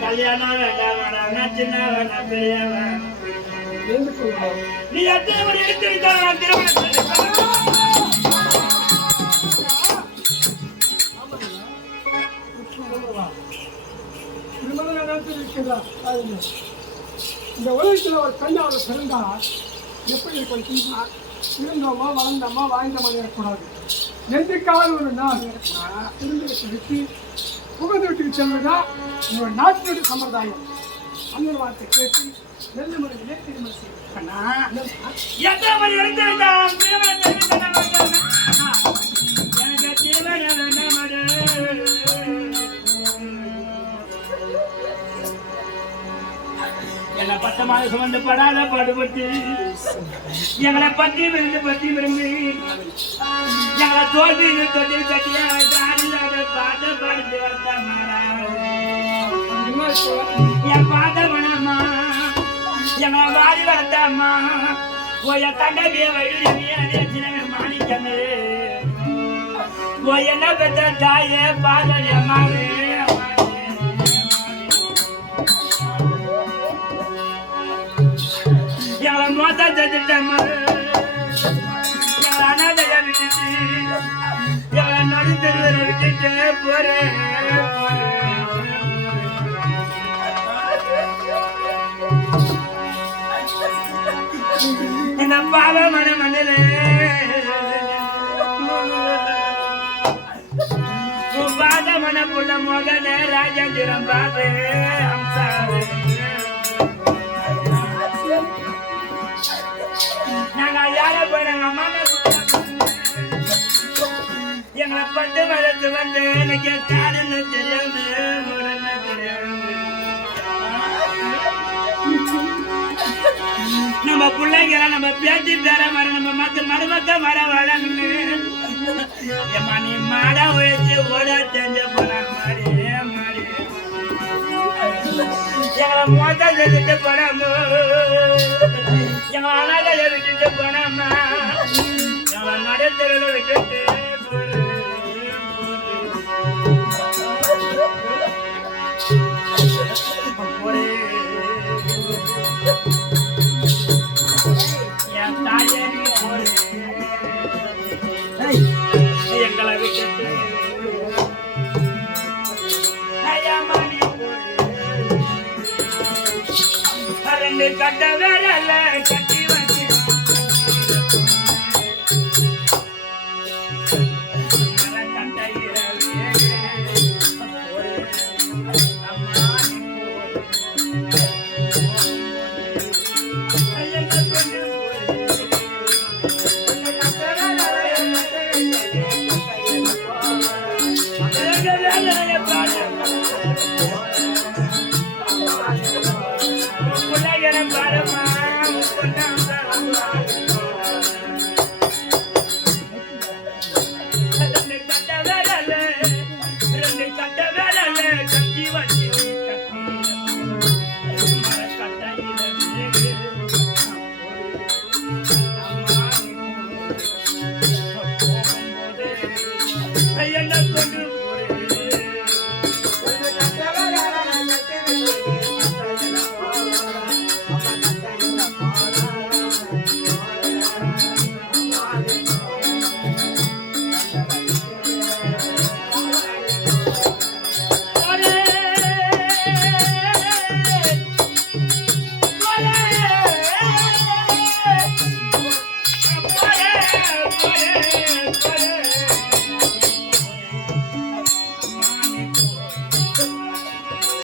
கல்யாணம் வேண்டாம் சின்ன வேண்டாம் பெரியவன் நீ எத்தனை மணி எடுத்திருக்கான் இந்த உலகத்தில் ஒரு கண்ணாவது பிறந்தால் எப்படி இருக்கும்? இருந்தோமா வளர்ந்தோமா வாழ்ந்த மாதிரி இருக்கக்கூடாது. எதுக்காக ஒரு நாள் திருமணத்தை விட்டு புகழ்ந்து வீட்டுக்கு செல்வதா உங்களோட நாட்டினுடைய சம்பிரதாயம். அந்த வார்த்தை கேட்டு நல்ல முறையிலே திருமணம் என்னை பட்டமாக சுமந்து படாத பாடுபட்டு எங்களை பற்றி விருந்து எங்களை தோல்வி தொட்டி கட்டிய பாட்ட பாடுத்து என் பாட்ட பணம்மா எங்களை வாடி வளர்த்தம்மா ஓய தண்டவிய வயிறு மாணிக்கமே ஓ என்ன பெற்ற தாயே பாதல் அம்மாவே மோத செஞ்சுட்டம்மா எங்களை அனாதையா விட்டுட்டு எங்களை நடுத்தருவரை விட்டுட்டு போறேன் இந்த பாவமான மண்ணிலே பாதமன புள்ள மோகனே ராஜேந்திரம் பாபே அம்சாவே நாங்க யார போறாங்க அம்மா எங்களை பட்டு வளர்த்து வந்து எனக்கு காரண தெரியாம முரண தெரியாம நம்ம பிள்ளைங்களை நம்ம பேச்சு பேர மர நம்ம மக்கள் மருமக்க மர வளர்ந்து ஏமா நீ மாட உழைச்சி ஓட தெரிஞ்ச போன மாறி மாறி எங்களை மோத செஞ்சுட்டு போனாமோ எங்களை அனாதைய விட்டுட்டு போனாமா எங்களை நடுத்தருல விட்டுட்டு என் தாயறி எங்களை விட்டுட்டு ரெண்டு கட்ட வேற